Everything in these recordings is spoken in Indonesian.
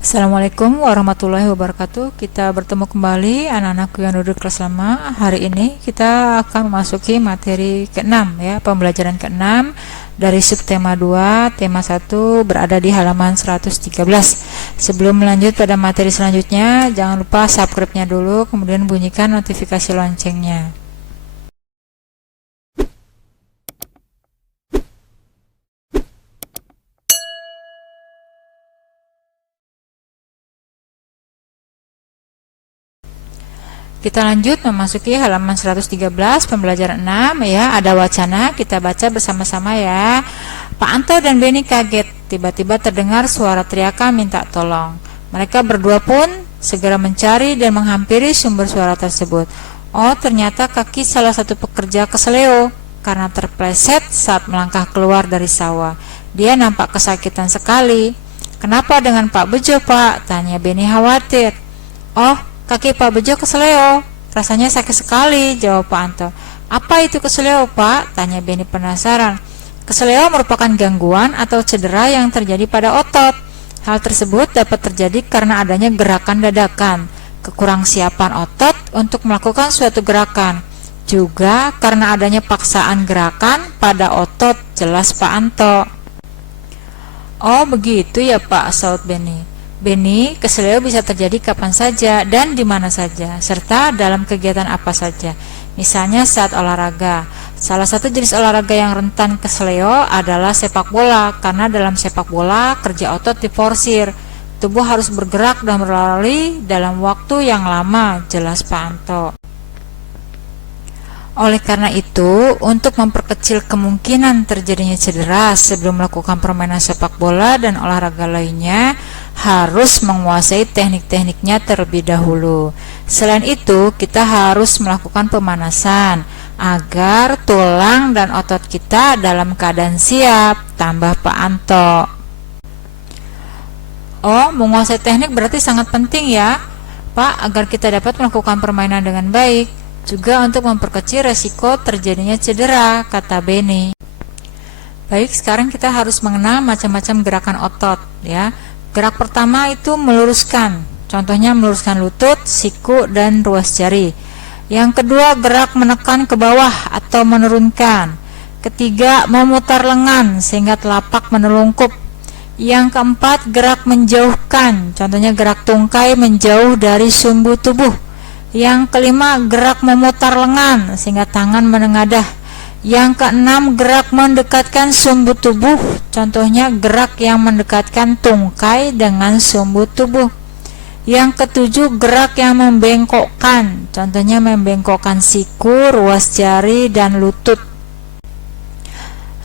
Assalamualaikum warahmatullahi wabarakatuh. Kita bertemu kembali anak-anakku yang duduk kelas lama. Hari ini kita akan memasuki materi ke-6 ya, pembelajaran ke-6 dari subtema 2, tema 1 berada di halaman 113. Sebelum melanjut pada materi selanjutnya, jangan lupa subscribe-nya dulu, kemudian bunyikan notifikasi loncengnya. Kita lanjut memasuki halaman 113 pembelajaran 6 ya, ada wacana, kita baca bersama-sama ya. Pak Anto dan Beni kaget, tiba-tiba terdengar suara teriakan minta tolong. Mereka berdua pun segera mencari dan menghampiri sumber suara tersebut. Oh, ternyata kaki salah satu pekerja keseleo karena terpleset saat melangkah keluar dari sawah. Dia nampak kesakitan sekali. Kenapa dengan Pak Bejo, Pak? Tanya Beni khawatir. Oh, kaki Pak Bejo keseleo, rasanya sakit sekali, jawab Pak Anto. Apa itu keseleo, Pak? Tanya Beni penasaran. Keseleo merupakan gangguan atau cedera yang terjadi pada otot. Hal tersebut dapat terjadi karena adanya gerakan dadakan, kekurangsiapan otot untuk melakukan suatu gerakan. Juga karena adanya paksaan gerakan pada otot, jelas Pak Anto. Oh, begitu ya, Pak, saut Beni. Beni, keseleo bisa terjadi kapan saja dan di mana saja, serta dalam kegiatan apa saja. Misalnya saat olahraga. Salah satu jenis olahraga yang rentan keseleo adalah sepak bola, karena dalam sepak bola kerja otot diforsir. Tubuh harus bergerak dan berlari dalam waktu yang lama, jelas Pak Anto. Oleh karena itu, untuk memperkecil kemungkinan terjadinya cedera sebelum melakukan permainan sepak bola dan olahraga lainnya, harus menguasai teknik-tekniknya terlebih dahulu. Selain itu, kita harus melakukan pemanasan agar tulang dan otot kita dalam keadaan siap, tambah Pak Anto. Oh, menguasai teknik berarti sangat penting ya, Pak, agar kita dapat melakukan permainan dengan baik. Juga untuk memperkecil resiko terjadinya cedera, kata Beni. Baik, sekarang kita harus mengenal macam-macam gerakan otot ya. Gerak pertama itu meluruskan, contohnya meluruskan lutut, siku, dan ruas jari. Yang kedua, gerak menekan ke bawah atau menurunkan. Ketiga, memutar lengan sehingga telapak menelungkup. Yang keempat, gerak menjauhkan, contohnya gerak tungkai menjauh dari sumbu tubuh. Yang kelima, gerak memutar lengan sehingga tangan menengadah. Yang keenam, gerak mendekatkan sumbu tubuh, contohnya gerak yang mendekatkan tungkai dengan sumbu tubuh. Yang ketujuh, gerak yang membengkokkan, contohnya membengkokkan siku, ruas jari, dan lutut.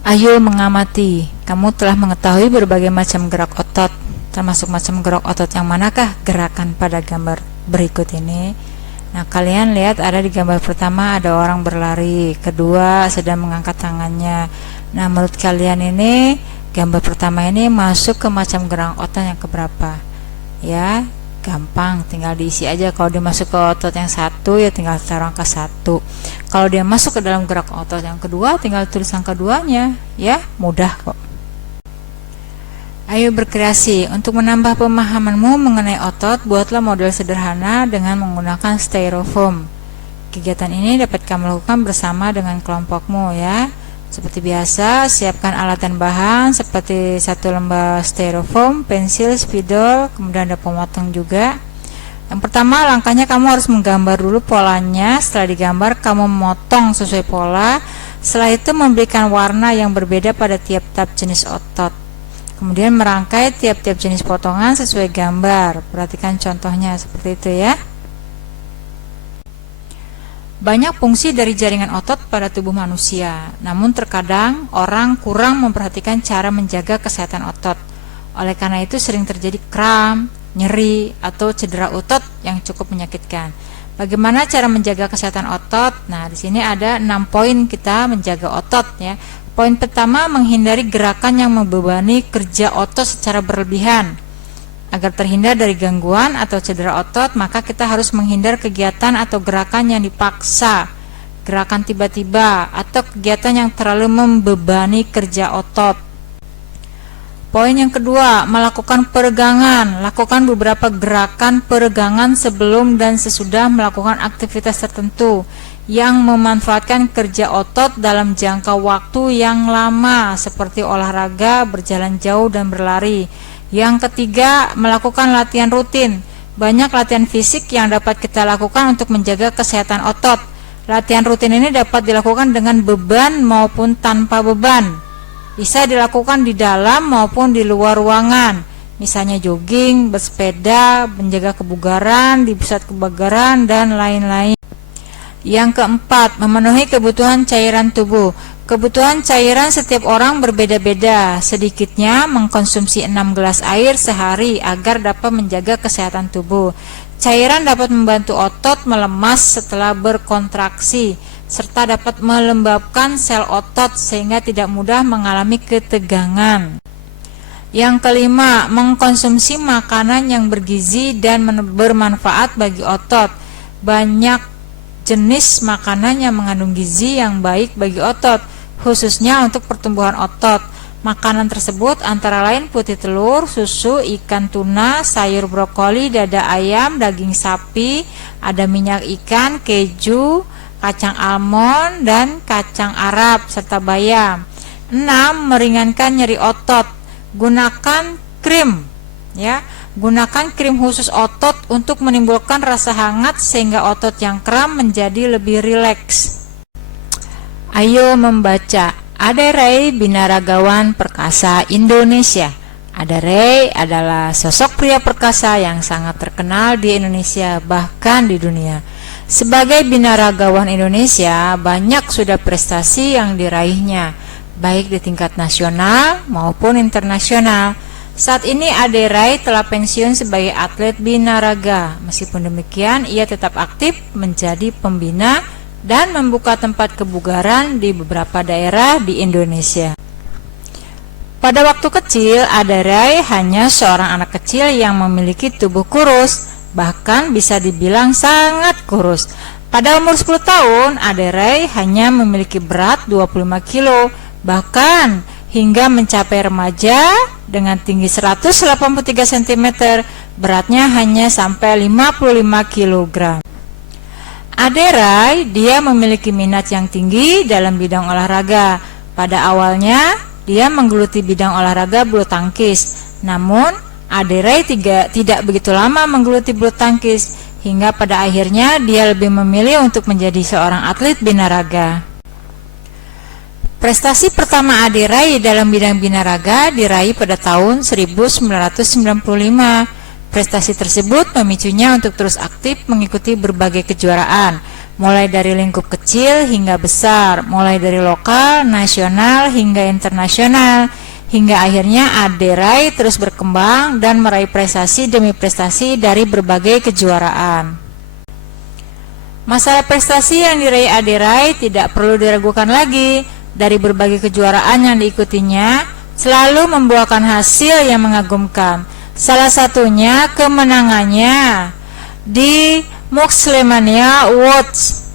Ayo mengamati, kamu telah mengetahui berbagai macam gerak otot, termasuk macam gerak otot yang manakah gerakan pada gambar berikut ini? Nah, kalian lihat ada di gambar pertama ada orang berlari, kedua sedang mengangkat tangannya. Nah, menurut kalian ini gambar pertama ini masuk ke macam gerak otot yang keberapa? Ya, gampang, tinggal diisi aja. Kalau dia masuk ke otot yang satu ya tinggal taruh angka 1. Kalau dia masuk ke dalam gerak otot yang kedua tinggal tulis angka 2-nya, ya, mudah kok. Ayo berkreasi. Untuk menambah pemahamanmu mengenai otot, buatlah model sederhana dengan menggunakan styrofoam. Kegiatan ini dapat kamu lakukan bersama dengan kelompokmu ya. Seperti biasa, siapkan alat dan bahan seperti 1 lembar styrofoam, pensil, spidol, kemudian ada pemotong juga. Yang pertama, langkahnya kamu harus menggambar dulu polanya. Setelah digambar, kamu memotong sesuai pola. Setelah itu memberikan warna yang berbeda pada tiap-tiap jenis otot. Kemudian merangkai tiap-tiap jenis potongan sesuai gambar. Perhatikan contohnya seperti itu ya. Banyak fungsi dari jaringan otot pada tubuh manusia. Namun terkadang orang kurang memperhatikan cara menjaga kesehatan otot. Oleh karena itu sering terjadi kram, nyeri, atau cedera otot yang cukup menyakitkan. Bagaimana cara menjaga kesehatan otot? Nah, di sini ada 6 poin kita menjaga otot ya. Poin pertama, menghindari gerakan yang membebani kerja otot secara berlebihan. Agar terhindar dari gangguan atau cedera otot, maka kita harus menghindar kegiatan atau gerakan yang dipaksa, gerakan tiba-tiba, atau kegiatan yang terlalu membebani kerja otot. Poin yang kedua, melakukan peregangan. Lakukan beberapa gerakan peregangan sebelum dan sesudah melakukan aktivitas tertentu yang memanfaatkan kerja otot dalam jangka waktu yang lama, seperti olahraga, berjalan jauh, dan berlari. Yang ketiga, melakukan latihan rutin. Banyak latihan fisik yang dapat kita lakukan untuk menjaga kesehatan otot. Latihan rutin ini dapat dilakukan dengan beban maupun tanpa beban. Bisa dilakukan di dalam maupun di luar ruangan, misalnya jogging, bersepeda, menjaga kebugaran, di pusat kebugaran, dan lain-lain. Yang keempat, memenuhi kebutuhan cairan tubuh. Kebutuhan cairan setiap orang berbeda-beda. Sedikitnya mengkonsumsi 6 gelas air sehari agar dapat menjaga kesehatan tubuh. Cairan dapat membantu otot melemas setelah berkontraksi, serta dapat melembabkan sel otot sehingga tidak mudah mengalami ketegangan. Yang kelima, mengkonsumsi makanan yang bergizi dan bermanfaat bagi otot. Banyak jenis makanan yang mengandung gizi yang baik bagi otot, khususnya untuk pertumbuhan otot. Makanan tersebut antara lain putih telur, susu, ikan tuna, sayur brokoli, dada ayam, daging sapi, ada minyak ikan, keju, kacang almond, dan kacang Arab, serta bayam. 6. Meringankan nyeri otot. Gunakan krim, ya. Gunakan krim khusus otot untuk menimbulkan rasa hangat sehingga otot yang kram menjadi lebih rileks. Ayo membaca. Aderai binaragawan perkasa Indonesia. Aderai adalah sosok pria perkasa yang sangat terkenal di Indonesia, bahkan di dunia. Sebagai binaragawan Indonesia, banyak sudah prestasi yang diraihnya, baik di tingkat nasional maupun internasional. Saat ini Aderai telah pensiun sebagai atlet binaraga. Meskipun demikian, ia tetap aktif menjadi pembina dan membuka tempat kebugaran di beberapa daerah di Indonesia. Pada waktu kecil, Aderai hanya seorang anak kecil yang memiliki tubuh kurus, bahkan bisa dibilang sangat kurus. Pada umur 10 tahun, Aderai hanya memiliki berat 25 kilo, bahkan hingga mencapai remaja dengan tinggi 183 cm, beratnya hanya sampai 55 kg. Aderai, dia memiliki minat yang tinggi dalam bidang olahraga. Pada awalnya, dia menggeluti bidang olahraga bulu tangkis. Namun, Aderai tidak begitu lama menggeluti bulu tangkis, hingga pada akhirnya dia lebih memilih untuk menjadi seorang atlet binaraga. Prestasi pertama Aderai dalam bidang binaraga diraih pada tahun 1995. Prestasi tersebut memicunya untuk terus aktif mengikuti berbagai kejuaraan, mulai dari lingkup kecil hingga besar, mulai dari lokal, nasional, hingga internasional, hingga akhirnya Aderai terus berkembang dan meraih prestasi demi prestasi dari berbagai kejuaraan. Masalah prestasi yang diraih Aderai tidak perlu diragukan lagi. Dari berbagai kejuaraan yang diikutinya, selalu membuahkan hasil yang mengagumkan. Salah satunya kemenangannya di Muslimania Awards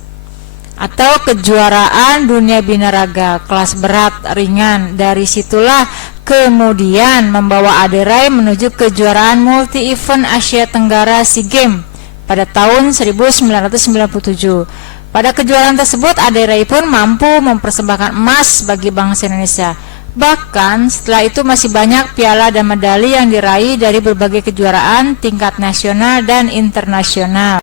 atau kejuaraan dunia binaraga kelas berat ringan. Dari situlah kemudian membawa Aderai menuju kejuaraan multi event Asia Tenggara SEA Games pada tahun 1997. Pada kejuaraan tersebut Aderai pun mampu mempersembahkan emas bagi bangsa Indonesia. Bahkan setelah itu masih banyak piala dan medali yang diraih dari berbagai kejuaraan tingkat nasional dan internasional.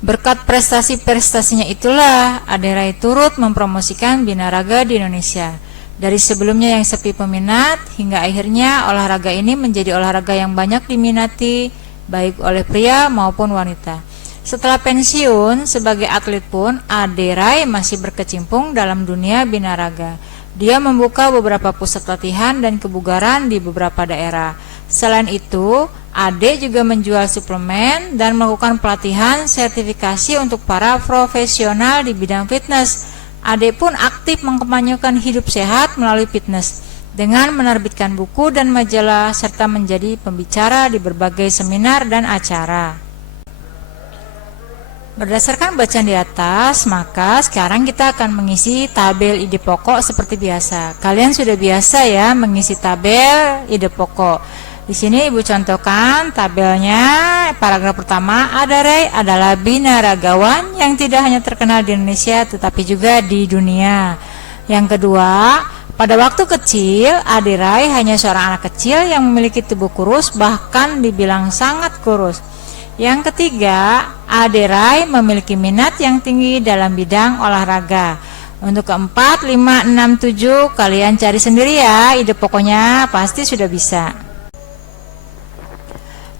Berkat prestasi-prestasinya itulah Aderai turut mempromosikan binaraga di Indonesia. Dari sebelumnya yang sepi peminat, hingga akhirnya olahraga ini menjadi olahraga yang banyak diminati baik oleh pria maupun wanita. Setelah pensiun sebagai atlet pun, Aderai masih berkecimpung dalam dunia binaraga. Dia membuka beberapa pusat latihan dan kebugaran di beberapa daerah. Selain itu, Ade juga menjual suplemen dan melakukan pelatihan sertifikasi untuk para profesional di bidang fitness. Ade pun aktif mengkampanyekan hidup sehat melalui fitness dengan menerbitkan buku dan majalah serta menjadi pembicara di berbagai seminar dan acara. Berdasarkan bacaan di atas, maka sekarang kita akan mengisi tabel ide pokok seperti biasa. Kalian sudah biasa ya mengisi tabel ide pokok. Di sini Ibu contohkan tabelnya. Paragraf pertama, Adarai adalah binaragawan yang tidak hanya terkenal di Indonesia tetapi juga di dunia. Yang kedua, pada waktu kecil, Adarai hanya seorang anak kecil yang memiliki tubuh kurus, bahkan dibilang sangat kurus. Yang ketiga, Adarai memiliki minat yang tinggi dalam bidang olahraga. Untuk keempat, 5, 6, 7 kalian cari sendiri ya, ide pokoknya pasti sudah bisa.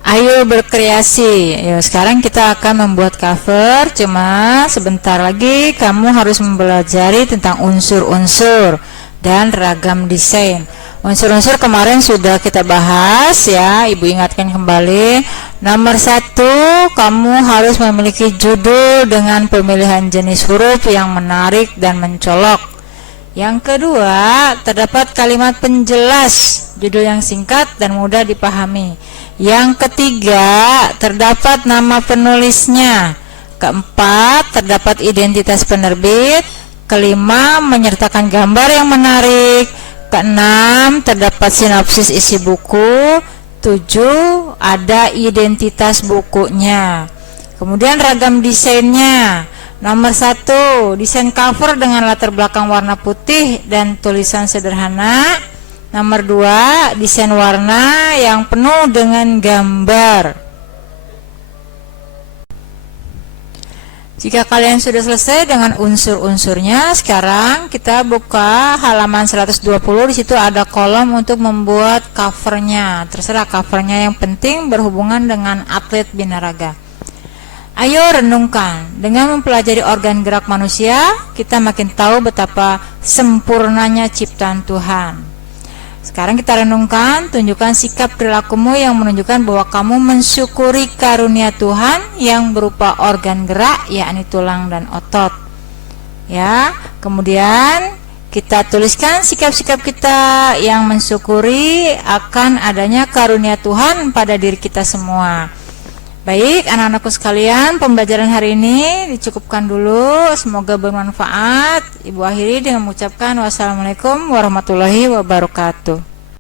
Ayo berkreasi. Sekarang kita akan membuat cover, cuma sebentar lagi kamu harus mempelajari tentang unsur-unsur dan ragam desain. Unsur-unsur kemarin sudah kita bahas ya, Ibu ingatkan kembali. Nomor 1, kamu harus memiliki judul dengan pemilihan jenis huruf yang menarik dan mencolok. Yang kedua, terdapat kalimat penjelas, judul yang singkat dan mudah dipahami. Yang ketiga, terdapat nama penulisnya. Keempat, terdapat identitas penerbit. Kelima, menyertakan gambar yang menarik. Keenam, terdapat sinopsis isi buku. 7, ada identitas bukunya. Kemudian ragam desainnya. Nomor 1, desain cover dengan latar belakang warna putih dan tulisan sederhana. Nomor 2, desain warna yang penuh dengan gambar. Jika kalian sudah selesai dengan unsur-unsurnya, sekarang kita buka halaman 120. Di situ ada kolom untuk membuat covernya. Terserah covernya, yang penting berhubungan dengan atlet binaraga. Ayo renungkan. Dengan mempelajari organ gerak manusia, kita makin tahu betapa sempurnanya ciptaan Tuhan. Sekarang kita renungkan, tunjukkan sikap perilakumu yang menunjukkan bahwa kamu mensyukuri karunia Tuhan yang berupa organ gerak, yakni tulang dan otot. Ya, kemudian kita tuliskan sikap-sikap kita yang mensyukuri akan adanya karunia Tuhan pada diri kita semua. Baik, anak-anakku sekalian, pembelajaran hari ini dicukupkan dulu. Semoga bermanfaat. Ibu akhiri dengan mengucapkan wassalamualaikum warahmatullahi wabarakatuh.